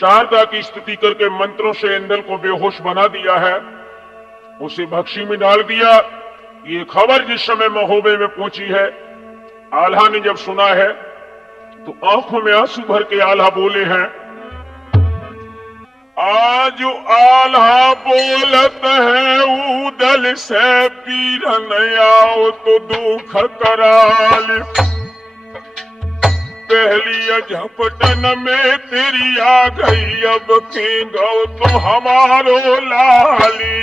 शारदा की स्तुति करके मंत्रों से इंदल को बेहोश बना दिया है, उसे भक्सी में डाल दिया। ये खबर जिस समय महोबे में पहुंची है, आल्हा ने जब सुना है तो आंखों में आंसू भर के आल्हा बोले हैं, आज आल्हा बोलत है उदल से पीरन आओ तो दुख कराल। पहली झपटन में तेरी आ गई, अब के गौ तो हमारो लाली।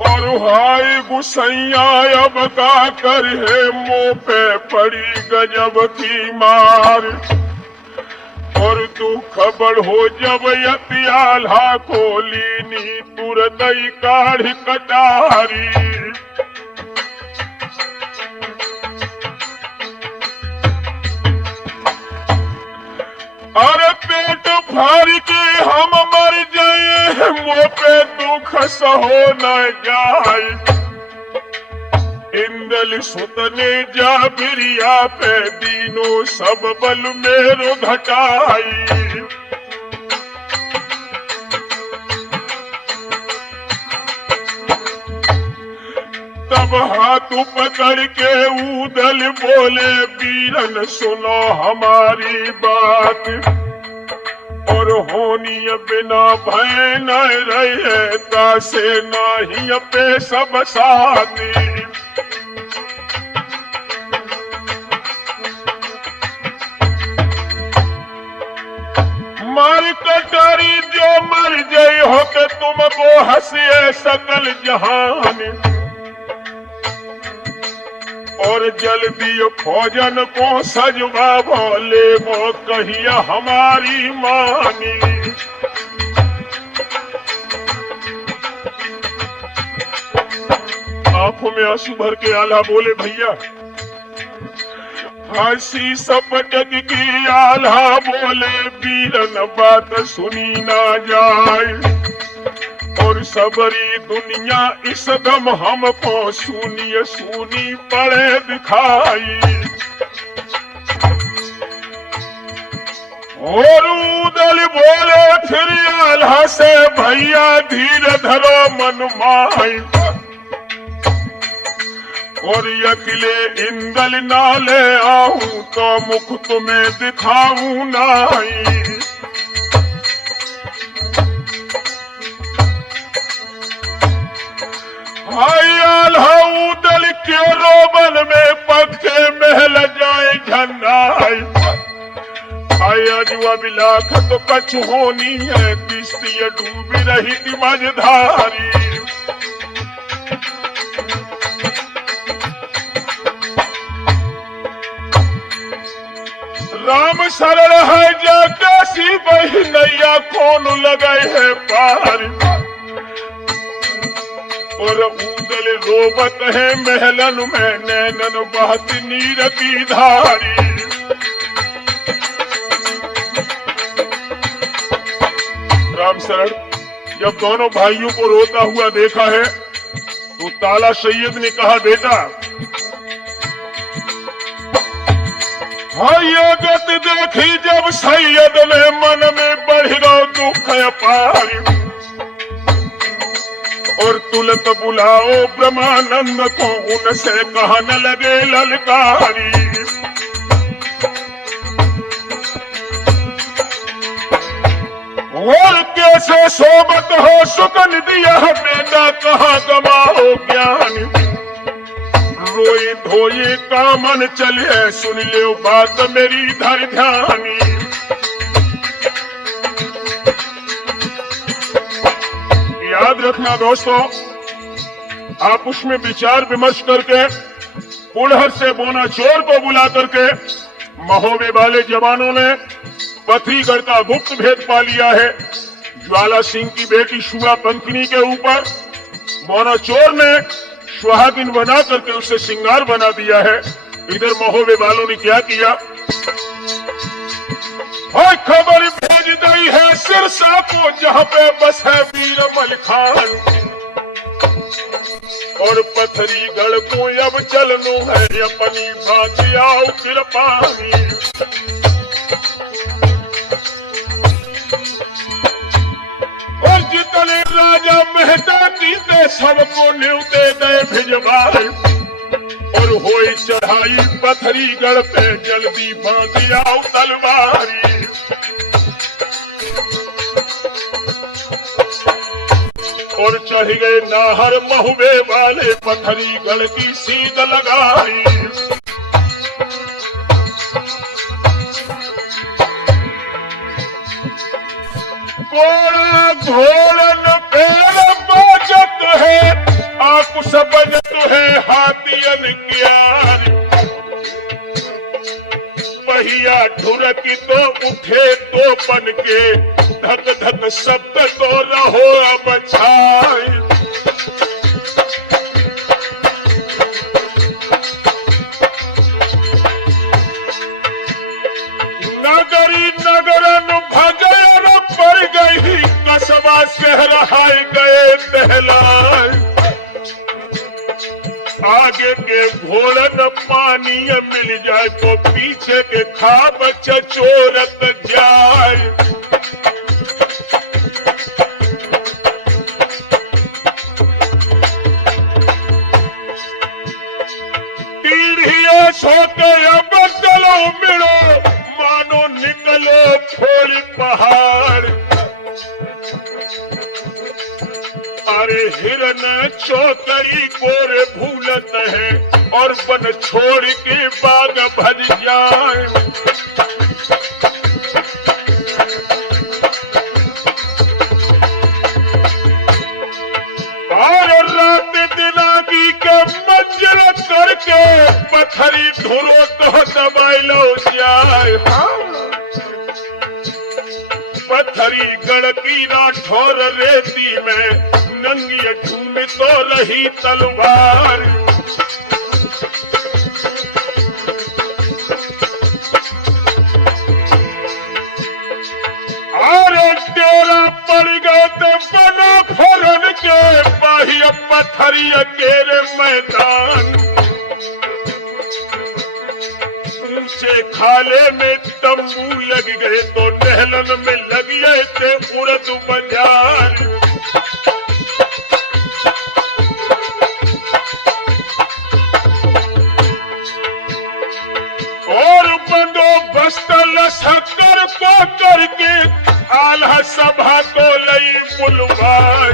और हाय गुसैया अब का कर है, मुंह पे पड़ी गजब की मार। और तू खबर हो जब यति आल्हा को लीनी तुरदई काढ़ कटारी। अरे पेट फाड़ के हम मर जाए, मुंह पे दुख सहो न जाए। इंदल सुतने जा बिरिया पे दीनो सब बल मेरो घटाई। तब हाथ पकड़ के उदल बोले, वीरन सुनो हमारी बात। और होनी बिना भय न रहे, तासे नाही पे सब साथी। मार कटारी जो मर गई हो के तुमको हंसिए सकल जहान। और जल्दी फौजन को सजवा बोले, वो कहिया हमारी मानी। आंखों में आंसू भर के आल्हा बोले, भैया फांसी सपटक की। आल्हा बोले, वीरन बात सुनी ना जाए। और सबरी दुनिया इस दम हमको सुनिए सुनी पड़े दिखाई। और उदल बोले फिर आल्हा से, भैया धीरे धरो मन माई। और अकेले इंदल ना ले आऊं तो मुख तुम्हें दिखाऊं नहीं। हाय आल्हा उदल के रोबन में पक्के महल जाए झन्नाई। हाय अजुआ बिलाख तो कछ होनी है, किस्ती डूबी रही थी मझधारी। राम सरल है जाकाशी बही नैया, कौन लगाए है पार। और उदल रोबत है महलन में, नैनन बहत नीर की धारी। राम सरल जब दोनों भाइयों को रोता हुआ देखा है तो ताला सैयद ने कहा, बेटा ये गत देखी जब सैयद ने, मन में बढ़ गो दुख अपार। और तुरंत बुलाओ ब्रह्मानंद को, उनसे कहने लगे ललकारी। और कैसे सोबत हो सुकन दिया, बेटा कहाँ गवाओ ज्ञान। रोए धोए का मन चले, सुन ले बात मेरी धर ध्यानी। याद रखना दोस्तों, आप उसमें विचार विमर्श करके पुलहर से बोना चोर को बुला करके महोबे वाले जवानों ने पथरीगढ़ का गुप्त भेद पा लिया है। ज्वाला सिंह की बेटी शुआ पंखनी के ऊपर बोना चोर ने सुहागिन बना करके उससे श्रृंगार बना दिया है। इधर महोबे वालों ने क्या किया, खबर भेज दी है सिरसा को, जहां पे बस है वीर मल खान। और पथरी गढ़ को अब चलनू है अपनी भांति आओ कृपानी। और जितने राजा मेहता कीते सबको न्योते गए भिजवाए और होई चढ़ाई पथरी गढ़ पे जल्दी बांधी आओ तलवारी। और चढ़ गए नाहर महुबे वाले पथरी गढ़ की सीध लगाई। घोड़ा घोड़न पैर बाजत है आकुश बजत है हाथियन क्यार। पहिया ढुरकी तो उठे तो बन के धक धक शब्द तो रहो अब छाए। नगरी नगरन भजन पड़ गई कसबा शहर हाय गए दहलाए। आगे के घोड़न पानी मिल जाए तो पीछे के खाब चोरत जाए। पीढ़िया छोटे अब चलो मिलो मानो निकलो फोड़ी पहाड़। अरे हिरन चौकड़ी कोरे भूलत है और बन छोड़ के बाग भज जाए। और रात दिनागी के मंजिल करके पथरी धुरो तो दबाइलो जाए। पथरी गढ़ की ना ठोर रेती में नंगी झूम तो रही तलवार। अरे तेरा पड़ गए तो बना फरन के बाह्य पथरी अकेले मैदान। ऊंचे खाले में तंबू लग गए तो नहलन में लग गए थे उड़द बाजार। और बंदोबस्त लश्कर को करके आल्हा सभा को लई बुलवाए।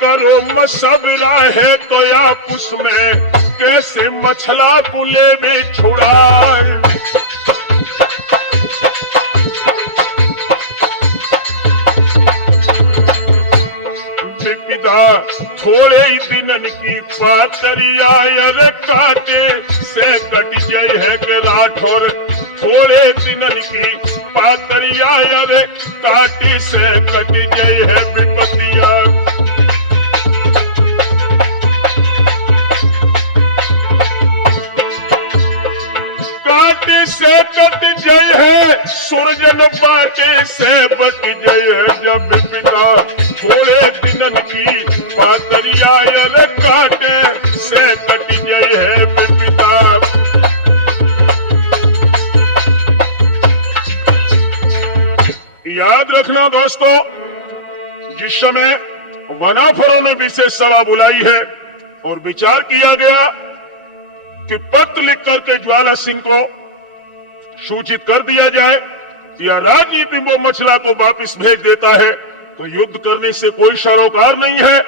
करो मशवरा है तो आप उसमें कैसे मछला कुले में छुड़ाए। विपिदा थोड़े ही दिनन की पातरिया यर काटे से कट गई है कि राठौर। थोड़े दिनन की पातरिया यर काटी से कट गई है विपतिया। काटे से कट गई है सुरजन बाटे से बच गई है। जब पिता थोड़े दिनन की पातरिया यर काटे से कट गई है पिता। याद रखना दोस्तों, जिस समय वनाफरों ने विशेष सभा बुलाई है और विचार किया गया कि पत्र लिख करके ज्वाला सिंह को सूचित कर दिया जाए या राजनीति वो मछला को वापिस भेज देता है तो युद्ध करने से कोई सरोकार नहीं है।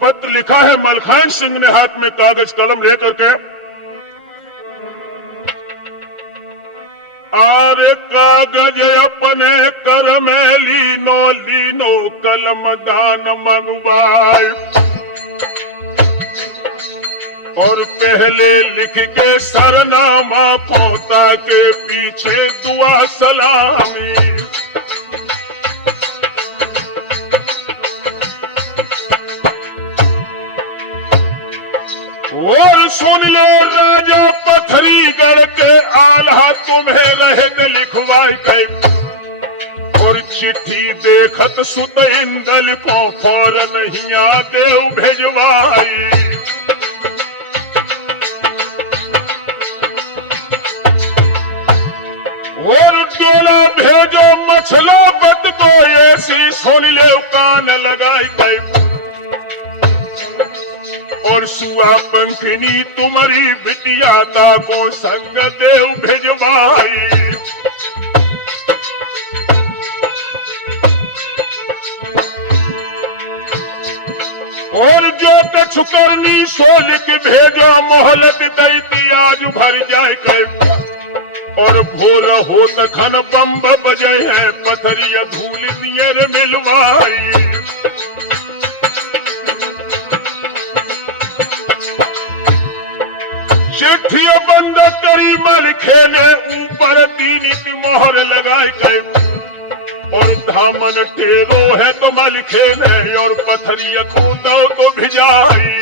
पत्र लिखा है मलखान सिंह ने हाथ में कागज कलम लेकर के। आरे कागज अपने कर में लीनो लीनो कलम दान मंगवाए। और पहले लिख के सरनामा पोता के पीछे दुआ सलामी। और सुन लो राजा पथरी गढ़ के आल्हा तुम्हें रहत लिखवाई गई। और और चिट्ठी देखत सुत इंदल को फौरन हिया देव भेजवाई। और डोला भेजो मछलो बत को ऐसी सुन ले कान लगाई गई। और सुआ पंखनी तुम्हारी बिटिया ता को संग देव भेजवाई। और जो कछु करनी सो लिख भेजो मोहलत दैती आज भर जाए कर। और भोर हो तखन बम्ब बजे है पथरिया धूल दियर मिलवाई। चिट्ठी बंद करी मलिखे ने ऊपर तीनित मोहर लगाई गए। और धामन टेरो है तो मलिखे ने और पथरिया कूदो तो भिजाई।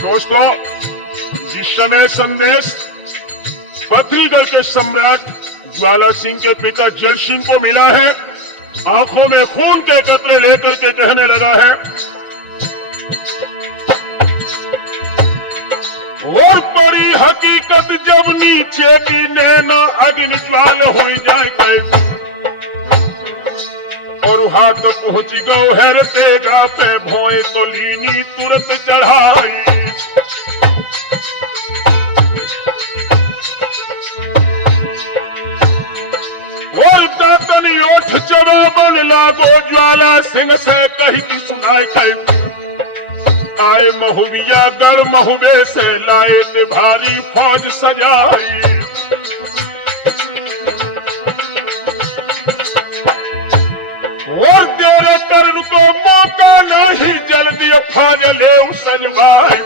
दोस्तों, जिस समय संदेश बद्रीगढ़ के सम्राट ज्वाला सिंह के पिता जल सिंह को मिला है, आंखों में खून के कतरे लेकर के कहने लगा है, और बड़ी हकीकत जब नीचे की नैना अग्नि ज्वाल हो जाए गए। और हाथ पहुंच गो हर तेगा पे भोए तो लीनी तुरंत चढ़ाई। और दातन ओठ जवाबन लागो ज्वाला सिंह से कही की सुनाई गई। आए महुबिया गढ़ महुबे से लाए ते भारी फौज सजाई। और तेरे कर्ण को मौका नहीं जल्दी फौज ले सजवाई।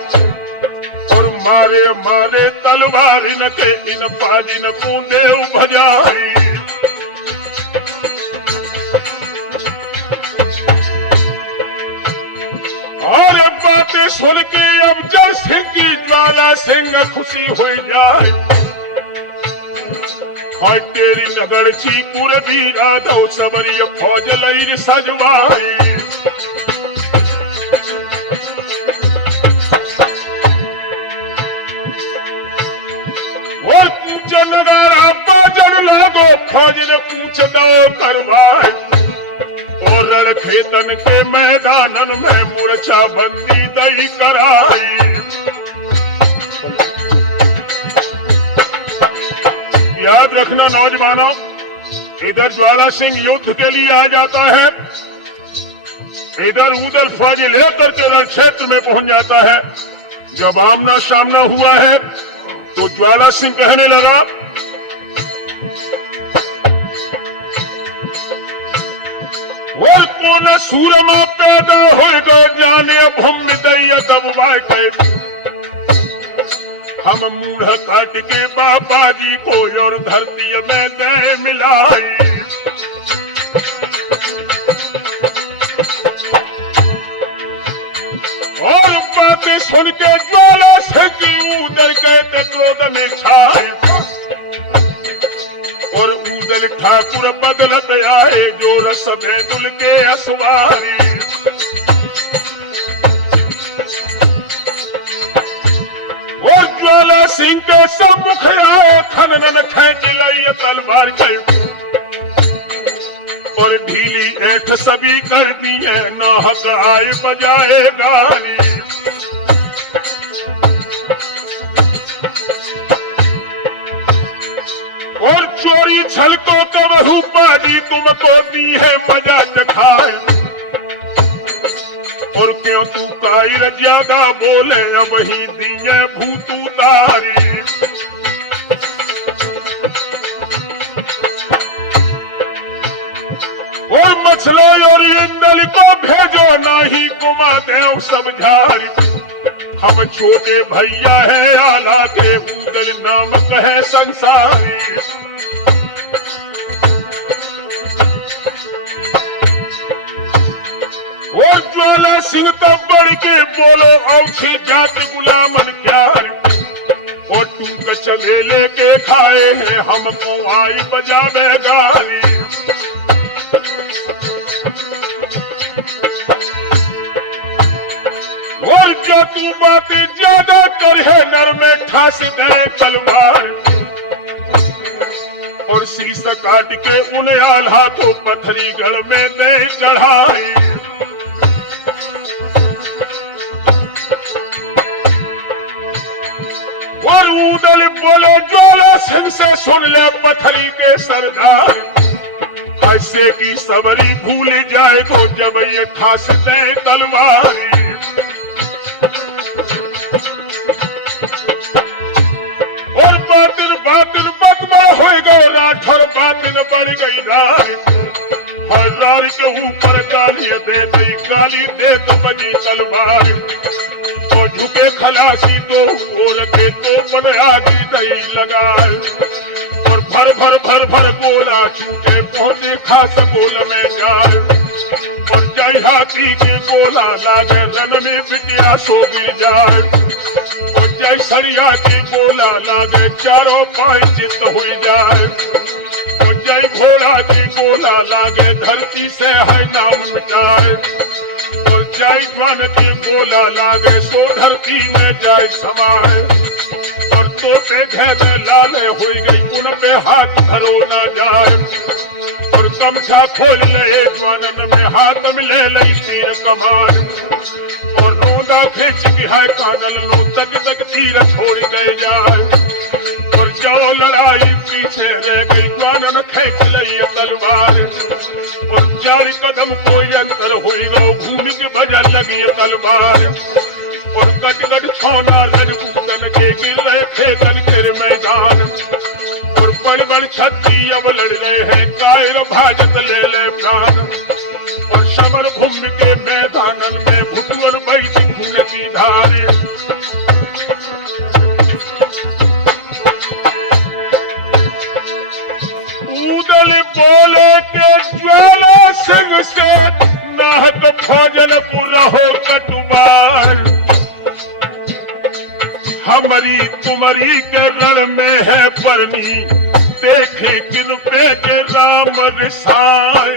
और मारे मारे तलवार न के इन पाजी न कूदे भजाई। और बातें सुन के अब जल सिंह की ज्वाला सिंह खुशी हो जाए। और तेरी नगर चीकुर भी राधो सबरी फौज लई सजवाई। और कूच नगारा बाजन लागो फौज ने कूच दो करवाए। और रण खेतन के मैदानन में मूर्छा बंदी दई कराई। याद रखना नौजवानों, इधर ज्वाला सिंह युद्ध के लिए आ जाता है, इधर उधर फौज लेकर के रण क्षेत्र में पहुंच जाता है। जब आमना सामना हुआ है तो ज्वाला सिंह कहने लगा, और कौन सूरमा पैदा होगा जाने अब हम दैया दबवाए गए। हम मूढ़ काट के बाबा जी को और धरती में दे मिलाई। और बातें सुन के ज्वाला सिंह की उदल कहते क्रोध में छाए। और उदल ठाकुर बदलत आए जो रस भेदुल के असवारी। और ज्वाला सिंह के सम्मुख आए खनन खेच लई तलवार के। और ढीली ऐठ सभी कर दी है नाहक आए बजाए गाली। और चोरी छल को कबहू पाजी तुमको दी है मजा चखाए। और क्यों तू कायर ज्यादा बोले अब ही दिए भूतू तारी। और मछलो और इंदल को भेजो नाही गुमा देव सब झारी। हम छोटे भैया है आला के उदल नामक है संसारी। और ज्वाला सिंह तब बढ़ के बोलो औछी जाति गुलामन क्या। और टूक चमेले के खाए हैं, हमको आई बजावे गाली। और जो तू बात ज्यादा कर है, नर में ठास दे तलवार। और शीश काट के उन आल्हा को पथरी गढ़ में दे चढ़ाई। और उदल बोलो ज्वाला सिंह से, सुन ले पथरी के सरदार। ऐसे की सबरी भूल जाए को जब ये ठास दे तलवारी। और बातिल बातिल बदमा हो गए राठ, और बातिल बढ़ गई रात। हर रार के ऊपर गाली दे दी, गाली दे तो बजी तलवार। तो झुके खलासी तो बोल के तो बड़ आगी दही लगाए। और भर भर भर भर गोला छूटे, पहुंचे खास गोल में जाए। और जय हाथी के गोला लागे, रन में बिटिया सो गिर जाए। और जय सरिया की गोला लागे, चारों पांच चित हो जाए। और जय घोड़ा की गोला लागे, धरती से है नाम मिटाए। और जय ज्वान की गोला लागे, सो धरती में जाय समाए। और तोते घेरे लाले हो गई, उन पे हाथ धरो ना जाए। और कमछा खोल ले ज्वानन में, हाथ में ले लई तीर कमान। और रोदा खींच की है कानल लो, तक तक तीर छोड़ गए जाए। और जो लड़ाई पीछे रह गई, ज्वानन खींच लई तलवार। और 4 कदम कोई अंतर हुई गो, घूम के बजन लगी तलवार। और कट कट छौना रजपूतन के गिर रहे खेतन के मैदान। और बड़ बड़ छत्ती अब लड़ रहे हैं, कायर भाजत ले ले प्राण। और समर भूमि के मैदानन में भुटुअर बैठी खून की धारी। उदल बोले के ज्वाला सिंह से, नाहक भोजन पूरा हो कटुबार। हमारी तुम्हारी के रण में है परनी, देखे किन पे के राम रिसाए।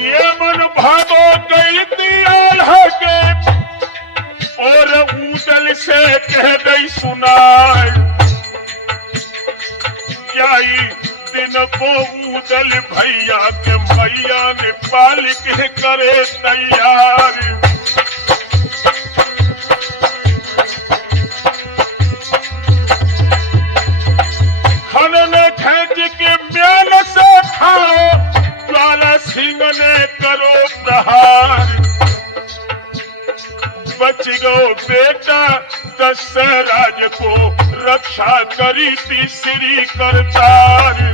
ये मन भागो गई दियाल के, और उदल से कह गई सुनाए। जाई दिन को उदल भैया के, मैया ने पाल के करे तैयार। खनन खेच के म्यान से खाओ, ज्वाला सिंह ने करो प्रहार। बच गो बेटा दशराज को, रक्षा करी थी श्री करतार।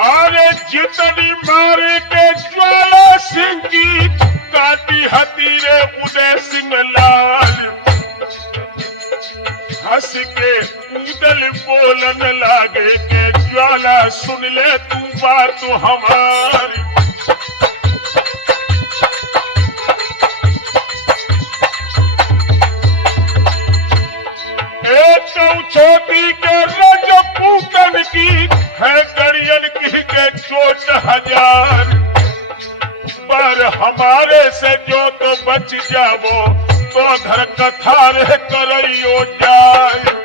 अरे जितनी मारे के ज्वाला सिंह की, काटी हतीरे उदय सिंह लाल। हंस के उदल बोलन लागे के, ज्वाला सुन ले तू बात हमारी। एक छोटी के रजपूतन की है, गड़ियन की के चोट 1000। पर हमारे से जो तो बच जावो, तो धर कथा रे करइयो जाए।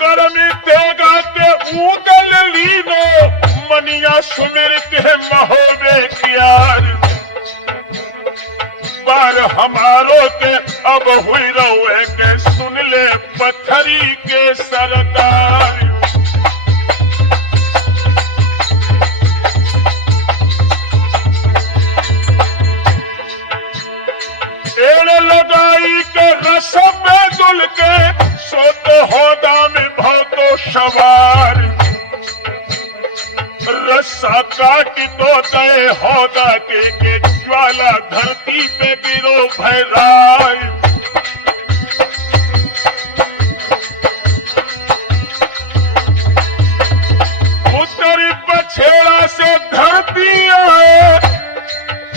करमी देगा के उदल लीनो, मनिया सुमिर के महोबे कियार। पर हमारो के अब हुई रहुए के, सुन ले पत्थरी के सरदार। एड़ लगाई के रसम में दुल के, सो तो होदा में भाव तो सवार। रस्सा काट तो दे होदा के ज्वाला धरती पे गिरो भैराय। उत्तरी पछेड़ा से धरती आए,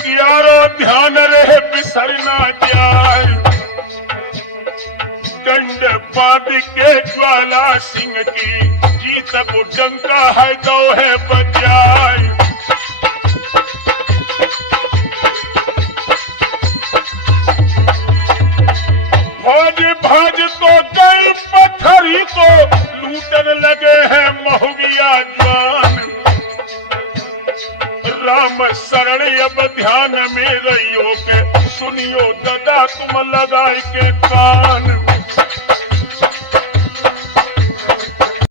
यारो ध्यान रहे बिसर ना जाए। दंड बांध के ज्वाला सिंह की जीत को डंका है दो है बजाय। भोज भाज को गई पत्थरी को लूटन लगे हैं महुगिया जवान। राम शरण अब ध्यान में रहियो के सुनियो दादा तुम लगाए के कान।